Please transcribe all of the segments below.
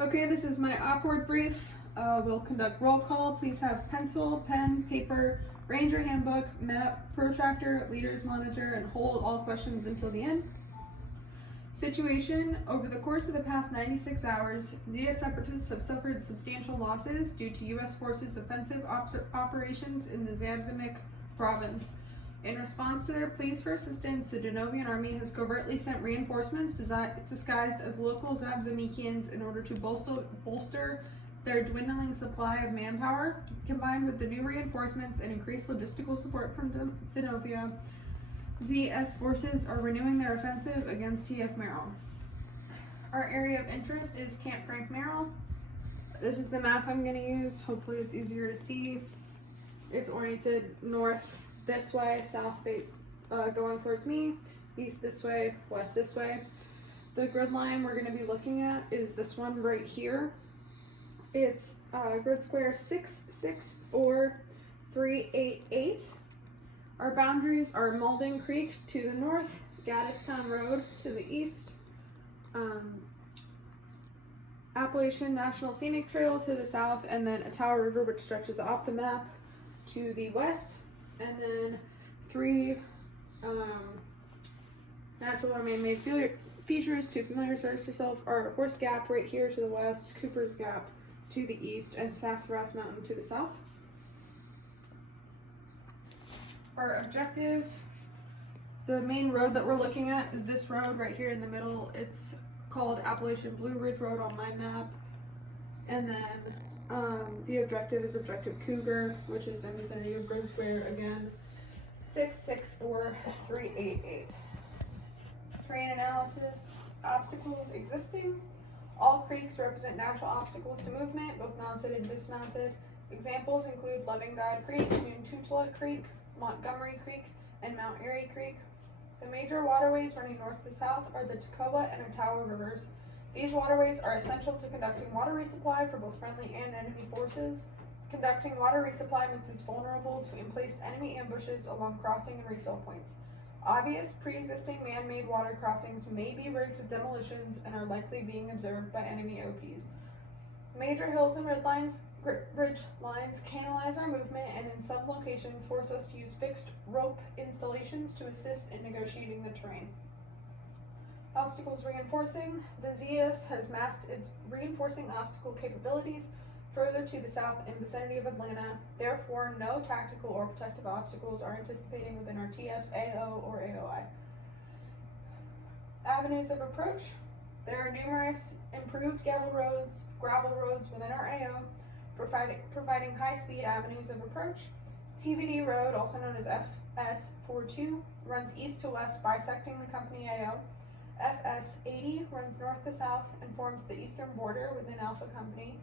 Okay, this is my OPORD brief. We'll conduct roll call. Please have pencil, pen, paper, ranger handbook, map, protractor, leaders monitor, and hold all questions until the end. Situation: over the course of the past 96 hours, Zia separatists have suffered substantial losses due to U.S. forces' offensive operations in the Zabzimik province. In response to their pleas for assistance, the Denovian army has covertly sent reinforcements disguised as local Zabzimikians in order to bolster their dwindling supply of manpower. Combined with the new reinforcements and increased logistical support from Denovia, ZS forces are renewing their offensive against TF Merrill. Our area of interest is Camp Frank Merrill. This is the map I'm going to use. Hopefully it's easier to see. It's oriented north this way, south face going towards me, east this way, west this way. The grid line we're going to be looking at is this one right here. It's grid square 664388. Our boundaries are Malden Creek to the north, Gaddistown Road to the east, Appalachian National Scenic Trail to the south, and then Ottawa River, which stretches off the map to the west. And then three natural or man-made features to familiarize yourself are Horse Gap right here to the west, Cooper's Gap to the east, and Sassafras Mountain to the south. Our objective, the main road that we're looking at is this road right here in the middle. It's called Appalachian Blue Ridge Road on my map. And then the objective is Objective Cougar, which is in vicinity of grid square again, 664388. Terrain analysis: obstacles existing. All creeks represent natural obstacles to movement, both mounted and dismounted. Examples include Lovingod Creek, Noontutula Creek, Montgomery Creek, and Mount Airy Creek. The major waterways running north to south are the Tacoma and Ottawa rivers. These waterways are essential to conducting water resupply for both friendly and enemy forces. Conducting water resupply makes us vulnerable to emplaced enemy ambushes along crossing and refill points. Obvious pre-existing man-made water crossings may be rigged with demolitions and are likely being observed by enemy OPs. Major hills and ridge lines canalize our movement, and in some locations force us to use fixed rope installations to assist in negotiating the terrain. Obstacles reinforcing: the ZS has masked its reinforcing obstacle capabilities further to the south in vicinity of Atlanta. Therefore, no tactical or protective obstacles are anticipated within our TF's AO or AOI. Avenues of approach: there are numerous improved gravel roads within our AO, providing high-speed avenues of approach. TVD Road, also known as FS42, runs east to west, bisecting the company AO. FS80 runs north to south and forms the eastern border within Alpha Company.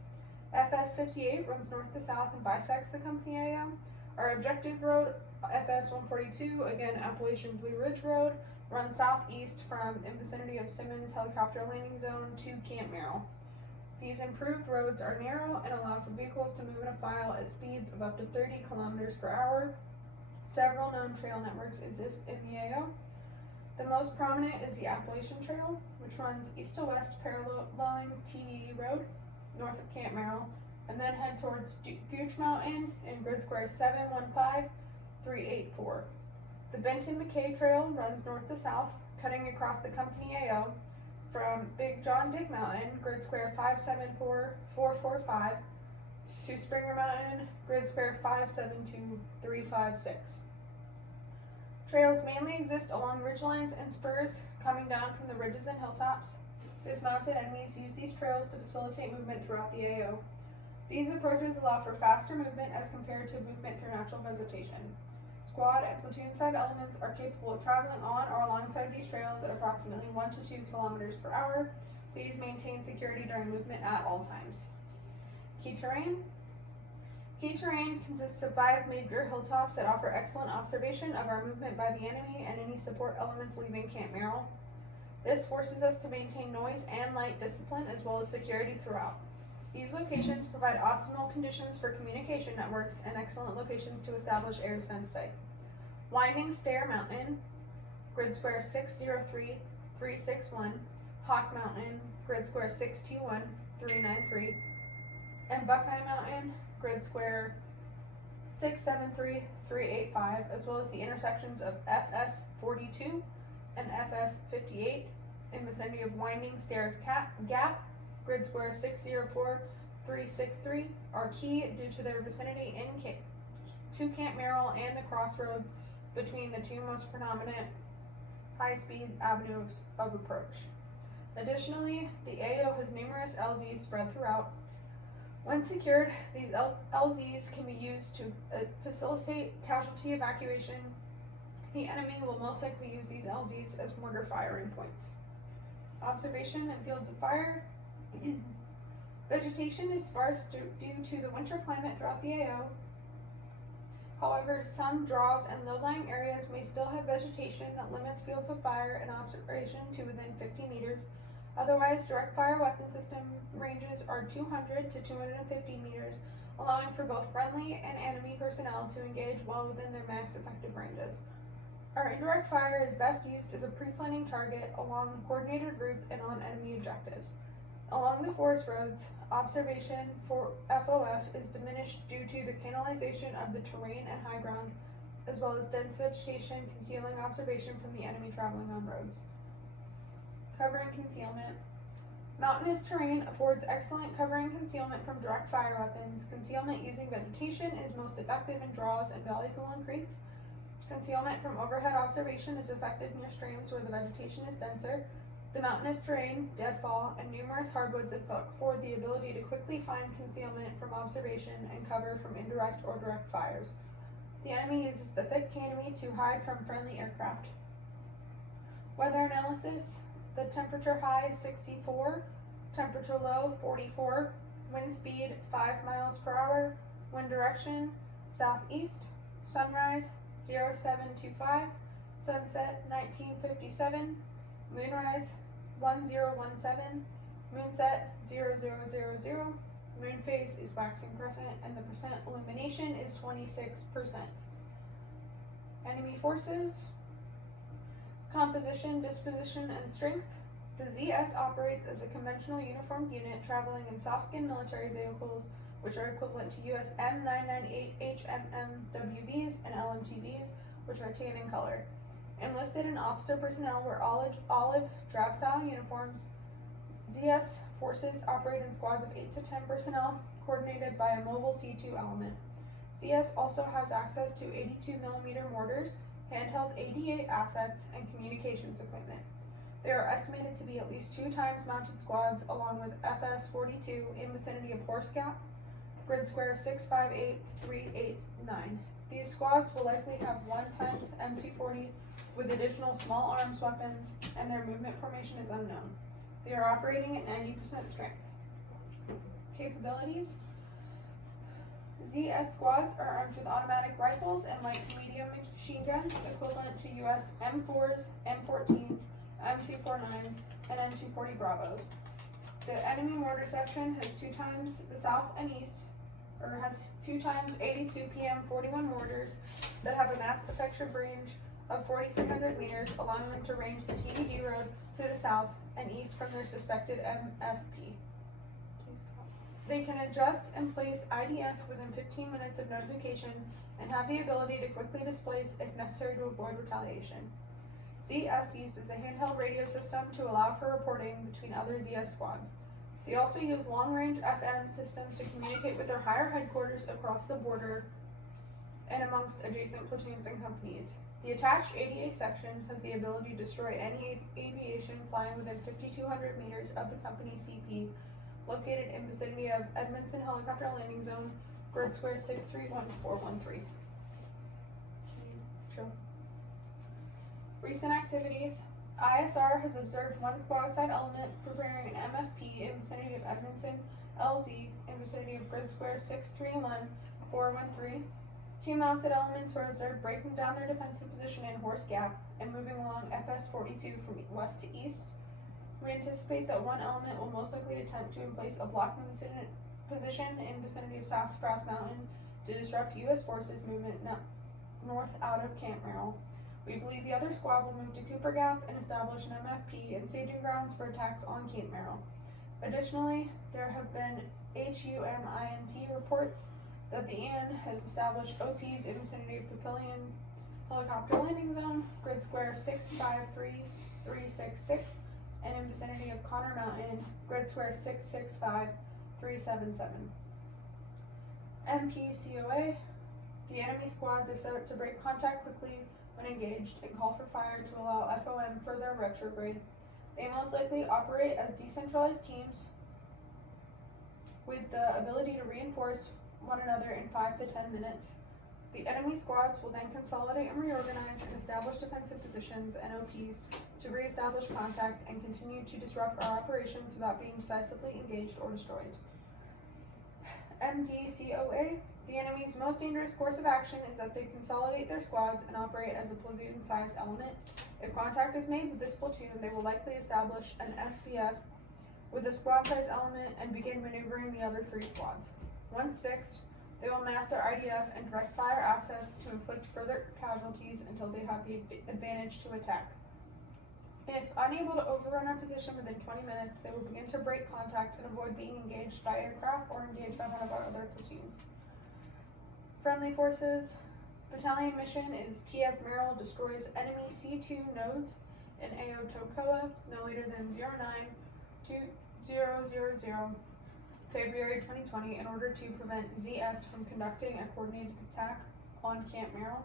FS58 runs north to south and bisects the company AO. Our objective road, FS142, again Appalachian Blue Ridge Road, runs southeast from in vicinity of Simmons Helicopter Landing Zone to Camp Merrill. These improved roads are narrow and allow for vehicles to move in a file at speeds of up to 30 kilometers per hour. Several known trail networks exist in the AO. The most prominent is the Appalachian Trail, which runs east to west paralleling TVD Road, north of Camp Merrill, and then head towards Gooch Mountain in grid square 715384. The Benton McKay Trail runs north to south, cutting across the company AO from Big John Dick Mountain, grid square 574445, to Springer Mountain, grid square 572356. Trails mainly exist along ridgelines and spurs coming down from the ridges and hilltops. Dismounted enemies use these trails to facilitate movement throughout the AO. These approaches allow for faster movement as compared to movement through natural vegetation. Squad and platoon-side elements are capable of traveling on or alongside these trails at approximately 1 to 2 kilometers per hour. Please maintain security during movement at all times. Key terrain. Key terrain consists of 5 major hilltops that offer excellent observation of our movement by the enemy and any support elements leaving Camp Merrill. This forces us to maintain noise and light discipline as well as security throughout. These locations provide optimal conditions for communication networks and excellent locations to establish air defense site. Winding Stair Mountain, grid square 603361, Hawk Mountain, grid square 621-393, and Buckeye Mountain, grid square 673-385, as well as the intersections of FS 42 and FS 58 in vicinity of Winding Stair Gap, grid square 604-363, are key due to their vicinity to Camp Merrill and the crossroads between the two most predominant high-speed avenues of approach. Additionally, the AO has numerous LZs spread throughout. When secured, these LZs can be used to facilitate casualty evacuation. The enemy will most likely use these LZs as mortar firing points. Observation and fields of fire. Vegetation is sparse due to the winter climate throughout the AO. However, some draws and low-lying areas may still have vegetation that limits fields of fire and observation to within 50 meters. Otherwise, direct fire weapon system ranges are 200 to 250 meters, allowing for both friendly and enemy personnel to engage well within their max effective ranges. Our indirect fire is best used as a pre-planning target along coordinated routes and on enemy objectives. Along the forest roads, observation for FOF is diminished due to the canalization of the terrain and high ground, as well as dense vegetation concealing observation from the enemy traveling on roads. Cover and concealment. Mountainous terrain affords excellent cover and concealment from direct fire weapons. Concealment using vegetation is most effective in draws and valleys along creeks. Concealment from overhead observation is effective near streams where the vegetation is denser. The mountainous terrain, deadfall, and numerous hardwoods afford the ability to quickly find concealment from observation and cover from indirect or direct fires. The enemy uses the thick canopy to hide from friendly aircraft. Weather analysis. The temperature high 64, temperature low 44, wind speed 5 miles per hour, wind direction southeast, sunrise 0725, sunset 1957, moonrise 1017, moonset 0000, moon phase is waxing crescent, and the percent illumination is 26%. Enemy forces. Composition, disposition, and strength. The ZS operates as a conventional uniformed unit traveling in soft-skin military vehicles, which are equivalent to US M998 HMMWVs and LMTVs, which are tan in color. Enlisted and officer personnel wear olive drab-style uniforms. ZS forces operate in squads of 8 to 10 personnel, coordinated by a mobile C2 element. ZS also has access to 82mm mortars, handheld 88 assets, and communications equipment. They are estimated to be at least 2 times mounted squads along with FS-42 in vicinity of Horse Gap, grid square 658-389. These squads will likely have 1 times M240 with additional small arms weapons, and their movement formation is unknown. They are operating at 90% strength. Capabilities. ZS squads are armed with automatic rifles and light to medium machine guns equivalent to US M4s, M14s, M249s, and M240 Bravos. The enemy mortar section has 2 times the south and east, or has 2 times 82 PM 41 mortars that have a mass effective range of 4,300 meters, allowing them to range the TDD road to the south and east from their suspected MFP. They can adjust and place IDF within 15 minutes of notification and have the ability to quickly displace if necessary to avoid retaliation. ZS uses a handheld radio system to allow for reporting between other ZS squads. They also use long-range FM systems to communicate with their higher headquarters across the border and amongst adjacent platoons and companies. The attached ADA section has the ability to destroy any aviation flying within 5,200 meters of the company's CP, located in vicinity of Edmondson Helicopter Landing Zone, grid square 631-413. Sure. Recent activities. ISR has observed 1 squad side element preparing an MFP in vicinity of Edmondson LZ in vicinity of grid square 631-413. 2 mounted elements were observed breaking down their defensive position in Horse Gap and moving along FS-42 from west to east. We anticipate that 1 element will most likely attempt to emplace a blocking position in vicinity of Sassafras Mountain to disrupt U.S. forces movement north out of Camp Merrill. We believe the other squad will move to Cooper Gap and establish an MFP and staging grounds for attacks on Camp Merrill. Additionally, there have been HUMINT reports that the AN has established OPs in vicinity of Papillion Helicopter Landing Zone, grid square 653366, and in vicinity of Connor Mountain, grid square 665377. MPCOA, the enemy squads are set up to break contact quickly when engaged and call for fire to allow FOM further retrograde. They most likely operate as decentralized teams with the ability to reinforce one another in 5 to 10 minutes. The enemy squads will then consolidate and reorganize and establish defensive positions and OPs to reestablish contact and continue to disrupt our operations without being decisively engaged or destroyed. MDCOA, the enemy's most dangerous course of action is that they consolidate their squads and operate as a platoon-sized element. If contact is made with this platoon, they will likely establish an SVF with a squad-sized element and begin maneuvering the other 3 squads. Once fixed, they will mass their IDF and direct fire assets to inflict further casualties until they have the advantage to attack. If unable to overrun our position within 20 minutes, they will begin to break contact and avoid being engaged by aircraft or engaged by one of our other platoons. Friendly forces. Battalion mission is TF Merrill destroys enemy C2 nodes in AO Tokoa no later than 09-2000 February 2020 in order to prevent ZS from conducting a coordinated attack on Camp Merrill.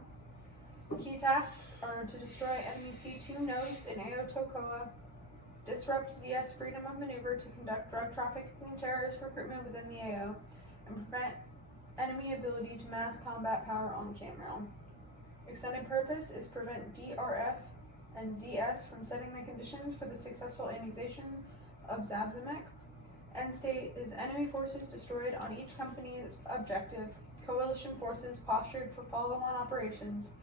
Key tasks are to destroy enemy C2 nodes in AO Tokoa, disrupt ZS freedom of maneuver to conduct drug trafficking and terrorist recruitment within the AO, and prevent enemy ability to mass combat power on Camp Merrill. Extended purpose is prevent DRF and ZS from setting the conditions for the successful annexation of Zabzimek. End state is enemy forces destroyed on each company objective, coalition forces postured for follow-on operations,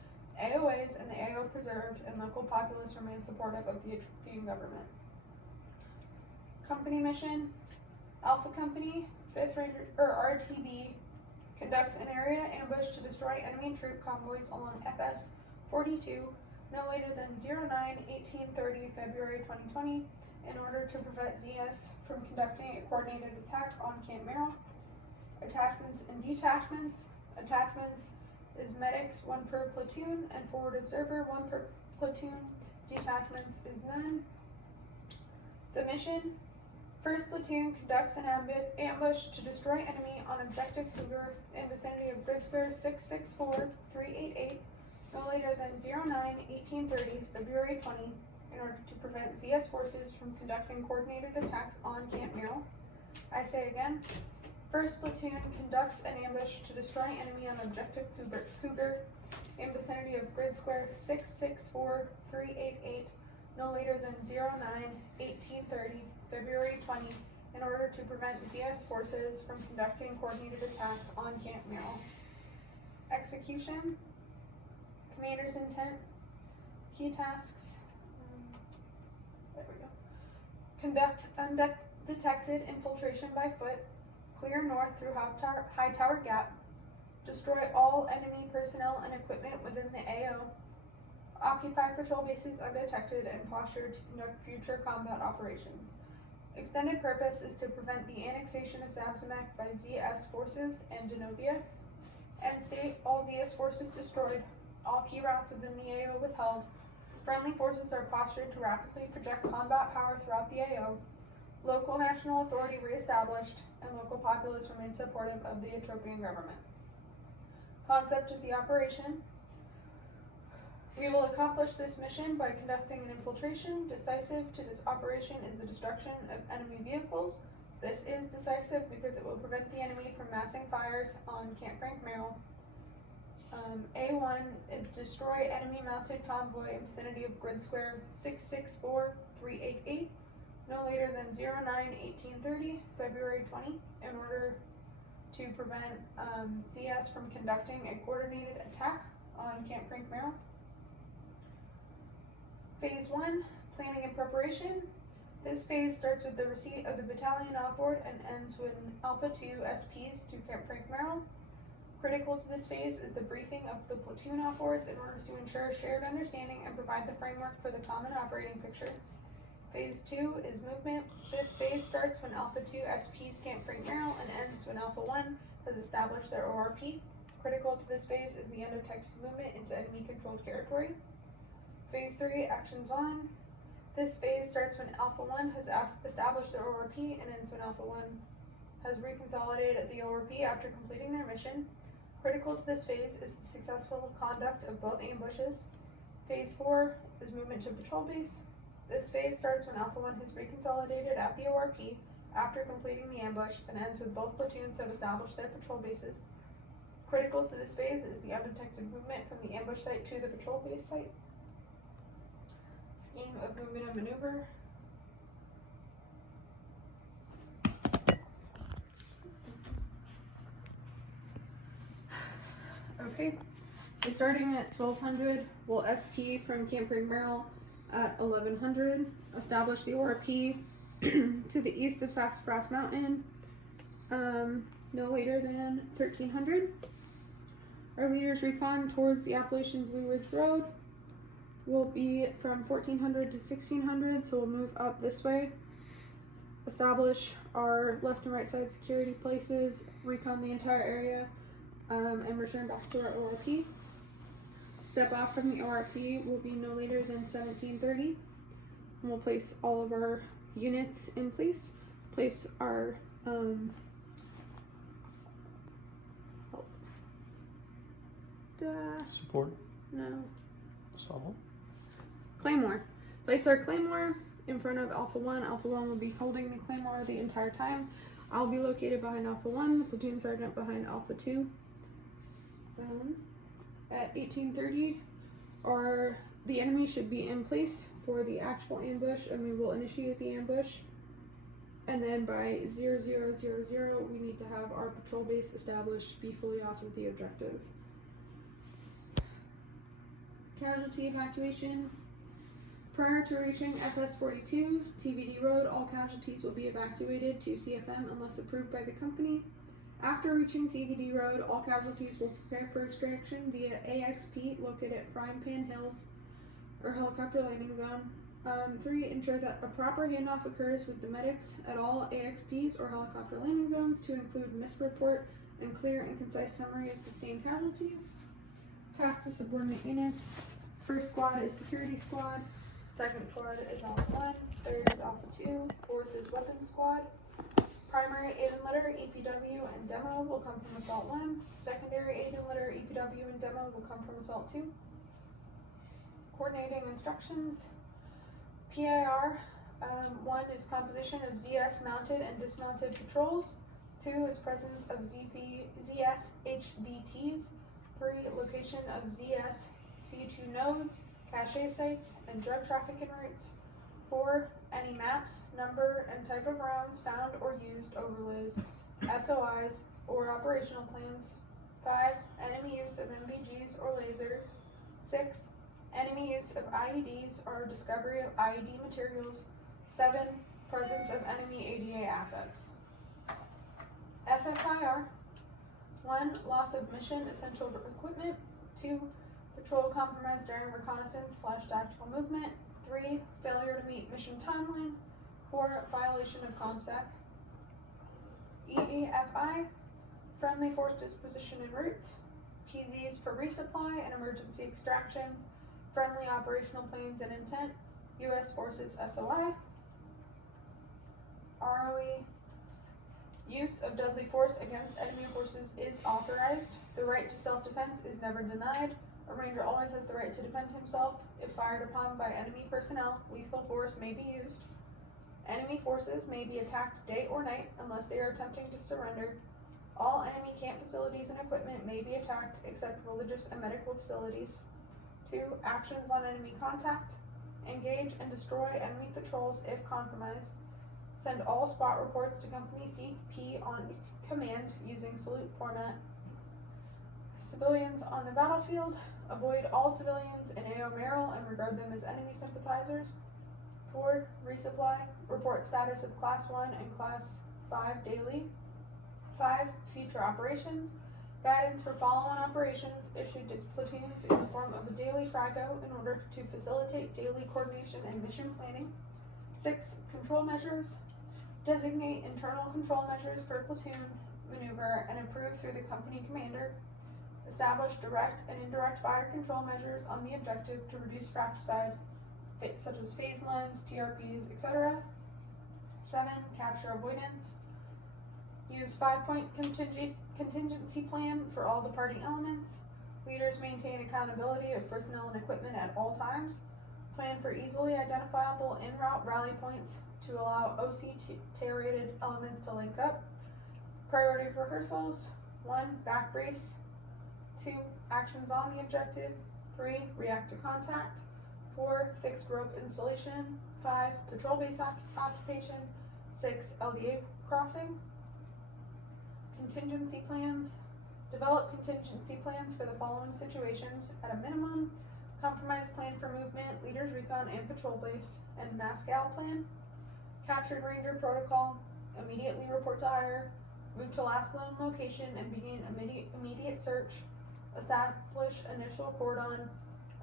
AOAs and the AO preserved, and local populace remain supportive of the Ethiopian government. Company mission, Alpha Company, 5th Ranger, RTB, conducts an area ambush to destroy enemy troop convoys along FS 42 no later than 09-1830 February 2020 in order to prevent ZS from conducting a coordinated attack on Camp Merrill. Attachments and detachments. Attachments is medics 1 per platoon and forward observer 1 per platoon. Detachments is none. The mission. 1st platoon conducts an ambush to destroy enemy on objective Cougar in vicinity of grid square 664388 no later than 09-1830 February 20 in order to prevent ZS forces from conducting coordinated attacks on Camp Merrill. I say again, 1st platoon conducts an ambush to destroy enemy on objective Cougar in vicinity of grid square 664388 no later than 09-1830 February 20 in order to prevent ZS forces from conducting coordinated attacks on Camp Merrill. Execution. Commander's intent. Key tasks. There we go. Conduct undetected infiltration by foot. Clear north through High Tower Gap. Destroy all enemy personnel and equipment within the AO. Occupy patrol bases undetected and posture to conduct future combat operations. Extended purpose is to prevent the annexation of Zabzimek by ZS forces and Denovia. End state, all ZS forces destroyed, all key routes within the AO withheld. Friendly forces are postured to rapidly project combat power throughout the AO. Local national authority reestablished, and local populace remain supportive of the Ethiopian government. Concept of the operation. We will accomplish this mission by conducting an infiltration. Decisive to this operation is the destruction of enemy vehicles. This is decisive because it will prevent the enemy from massing fires on Camp Frank Merrill. A1 is destroy enemy mounted convoy in vicinity of grid square 664388 no later than 09-1830 February 20 in order to prevent ZS from conducting a coordinated attack on Camp Frank Merrill. Phase 1, planning and preparation. This phase starts with the receipt of the battalion OPORD and ends with Alpha 2 SPs to Camp Frank Merrill. Critical to this phase is the briefing of the platoon OPORDs in order to ensure shared understanding and provide the framework for the common operating picture. Phase 2 is movement. This phase starts when Alpha 2 SPs Camp Frank Merrill and ends when Alpha 1 has established their ORP. Critical to this phase is the undetected movement into enemy-controlled territory. Phase 3, actions on. This phase starts when Alpha 1 has established their ORP and ends when Alpha 1 has reconsolidated the ORP after completing their mission. Critical to this phase is the successful conduct of both ambushes. Phase 4 is movement to patrol base. This phase starts when Alpha 1 has reconsolidated at the ORP after completing the ambush and ends with both platoons have established their patrol bases. Critical to this phase is the undetected movement from the ambush site to the patrol base site. Scheme of movement and maneuver. Okay, so starting at 1200, we'll SP from Camp Frank Merrill at 1100, establish the ORP to the east of Sassafras Mountain, no later than 1300. Our leaders recon towards the Appalachian Blue Ridge Road will be from 1400 to 1600, so we'll move up this way. Establish our left and right side security places, recon the entire area, and return back to our ORP. Step off from the ORP will be no later than 1730. And we'll place all of our units in place. Place our support. No. Assault. Claymore. Place our Claymore in front of Alpha 1. Alpha 1 will be holding the Claymore the entire time. I'll be located behind Alpha 1, the platoon sergeant behind Alpha 2. At 1830, the enemy should be in place for the actual ambush, and we will initiate the ambush. And then by 0000, we need to have our patrol base established, be fully off of the objective. Casualty evacuation. Prior to reaching FS42, TVD Road, all casualties will be evacuated to CFM unless approved by the company. After reaching TVD Road, all casualties will prepare for extraction via AXP located at Frying Pan Hills or helicopter landing zone. 3. Ensure that a proper handoff occurs with the medics at all AXPs or helicopter landing zones to include misreport and clear and concise summary of sustained casualties. Task to subordinate units. First squad is security squad. Second squad is Alpha 1. Third is Alpha 2. Fourth is weapons squad. Primary aid and litter, EPW, and demo will come from Assault 1. Secondary aid and litter, EPW, and demo will come from Assault 2. Coordinating instructions. PIR, 1 is composition of ZS mounted and dismounted patrols. 2 is presence of ZS HVTs. 3, location of ZS C2 nodes, cache sites, and drug trafficking routes. 4, any maps, number, and type of rounds found or used, overlays, SOIs, or operational plans. 5, enemy use of MBGs or lasers. 6, enemy use of IEDs or discovery of IED materials. 7, presence of enemy ADA assets. FFIR. 1, loss of mission essential equipment. 2, patrol compromised during reconnaissance/tactical movement. 3, failure to meet mission timeline. 4, violation of ComSec. EEFI, friendly force disposition en route. PZs for resupply and emergency extraction. Friendly operational plans and intent. U.S. Forces SOI. ROE, use of deadly force against enemy forces is authorized. The right to self-defense is never denied. A ranger always has the right to defend himself. If fired upon by enemy personnel, lethal force may be used. Enemy forces may be attacked day or night unless they are attempting to surrender. All enemy camp facilities and equipment may be attacked except religious and medical facilities. 2, actions on enemy contact. Engage and destroy enemy patrols if compromised. Send all spot reports to Company CP on command using salute format. Civilians on the battlefield. Avoid all civilians in AO Merrill and regard them as enemy sympathizers. 4, resupply. Report status of Class 1 and Class 5 daily. 5, future operations. Guidance for follow-on operations issued to platoons in the form of a daily FRAGO in order to facilitate daily coordination and mission planning. 6. Control measures. Designate internal control measures for platoon maneuver and approve through the company commander. Establish direct and indirect fire control measures on the objective to reduce fratricide, such as phase lines, TRPs, etc. 7. Capture avoidance. Use 5-point contingency plan for all departing elements. Leaders maintain accountability of personnel and equipment at all times. Plan for easily identifiable en route rally points to allow OC-rated elements to link up. Priority of rehearsals. 1. Back briefs. 2. Actions on the objective. 3. React to contact. 4. Fixed rope installation. 5. Patrol base occupation. 6. LDA crossing. Contingency plans. Develop contingency plans for the following situations at a minimum. Compromise plan for movement, leaders recon and patrol base, and mass gal plan. Captured ranger protocol. Immediately report to hire. Move to last known location and begin immediate search. Establish initial cordon.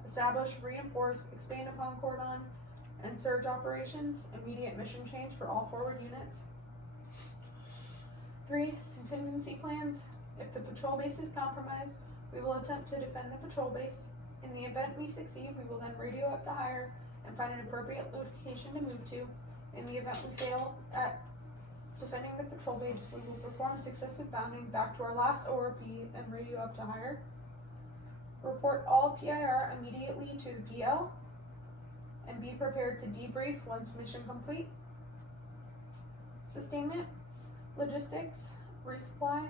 Establish, reinforce, expand upon cordon, and surge operations. Immediate mission change for all forward units. 3. Contingency plans. If the patrol base is compromised, we will attempt to defend the patrol base. In the event we succeed, we will then radio up to hire and find an appropriate location to move to. In the event we fail at defending the patrol base, we will perform successive bounding back to our last ORP and radio up to hire. Report all PIR immediately to the PL and be prepared to debrief once mission complete. Sustainment. Logistics. Resupply.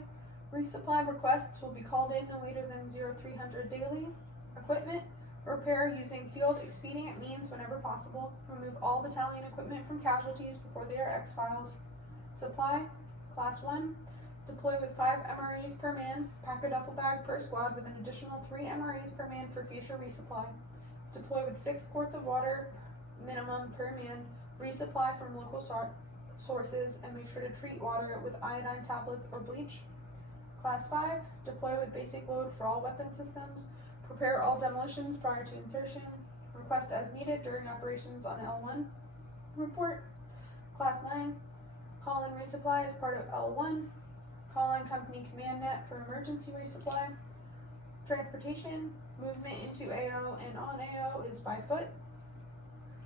Resupply requests will be called in no later than 0300 daily. Equipment. Repair using field expedient means whenever possible. Remove all battalion equipment from casualties before they are exfiled. Supply. Class 1. Deploy with 5 MREs per man. Pack a duffel bag per squad with an additional 3 MREs per man for future resupply. Deploy with 6 quarts of water minimum per man. Resupply from local sources and make sure to treat water with iodine tablets or bleach. Class 5. Deploy with basic load for all weapon systems. Prepare all demolitions prior to insertion. Request as needed during operations on L1. Report. Class 9. Call in resupply as part of L1. Call in company command net for emergency resupply. Transportation. Movement into AO and on AO is by foot.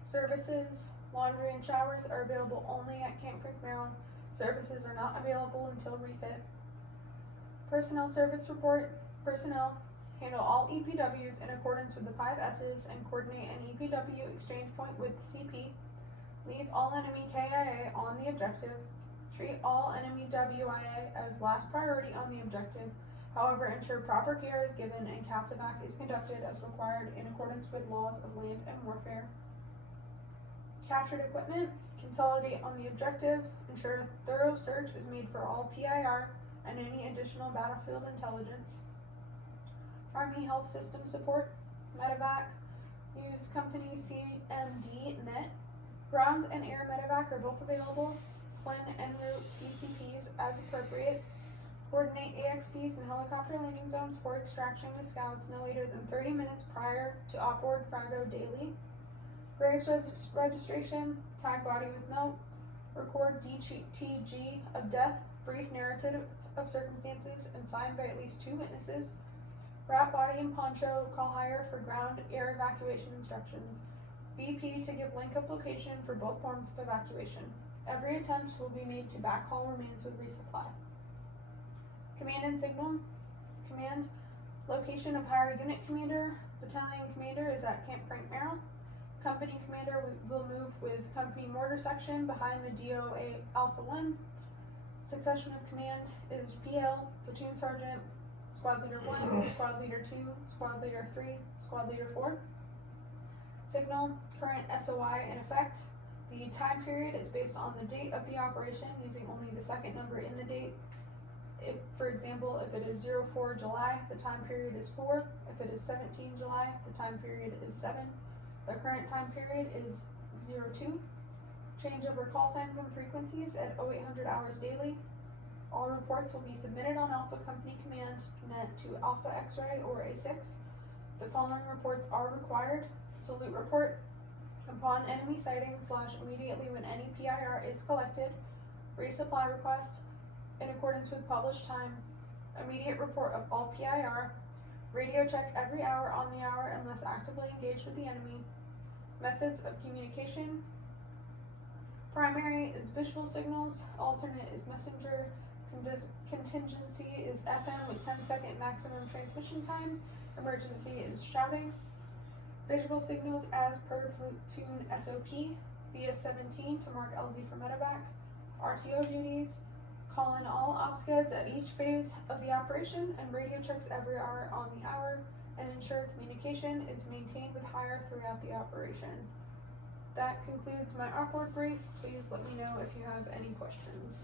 Services. Laundry and showers are available only at Camp Creek, Maryland. Services are not available until refit. Personnel service report. Personnel. Handle all EPWs in accordance with the 5 S's and coordinate an EPW exchange point with CP. Leave all enemy KIA on the objective. Treat all enemy WIA as last priority on the objective. However, ensure proper care is given and CASEVAC is conducted as required in accordance with laws of land and warfare. Captured equipment. Consolidate on the objective. Ensure a thorough search is made for all PIR and any additional battlefield intelligence. Army Health System support. Medevac. Use company CMD net. Ground and air medevac are both available. Plan en route CCPs as appropriate. Coordinate AXPs and helicopter landing zones for extraction with scouts no later than 30 minutes prior to OPORD Frago daily. Graves registration. Tag body with note. Record DTG of death. Brief narrative of circumstances and signed by at least 2 witnesses. Wrap body in poncho. Call higher for ground air evacuation instructions. BP to give link-up location for both forms of evacuation. Every attempt will be made to backhaul remains with resupply. Command and signal. Command. Location of higher unit commander. Battalion commander is at Camp Frank Merrill. Company commander will move with company mortar section behind the DOA Alpha 1. Succession of command is PL, platoon sergeant, squad leader 1, squad leader 2, squad leader 3, squad leader 4. Signal. Current SOI in effect. The time period is based on the date of the operation using only the second number in the date. If, for example, if it is 04 July, the time period is 4. If it is 17 July, the time period is 7. The current time period is 02. Changeover call signs and frequencies at 0800 hours daily. All reports will be submitted on Alpha Company Command Net to Alpha X-Ray or A6. The following reports are required. Salute report. Upon enemy sighting / immediately when any PIR is collected, resupply request in accordance with published time, immediate report of all PIR, radio check every hour on the hour unless actively engaged with the enemy. Methods of communication: primary is visual signals, alternate is messenger, contingency is FM with 10-second maximum transmission time, emergency is shouting. Visual signals as per platoon SOP, via 17 to mark LZ for medevac. RTO duties: call in all OPSCADs at each phase of the operation and radio checks every hour on the hour, and ensure communication is maintained with hire throughout the operation. That concludes my OPORD brief. Please let me know if you have any questions.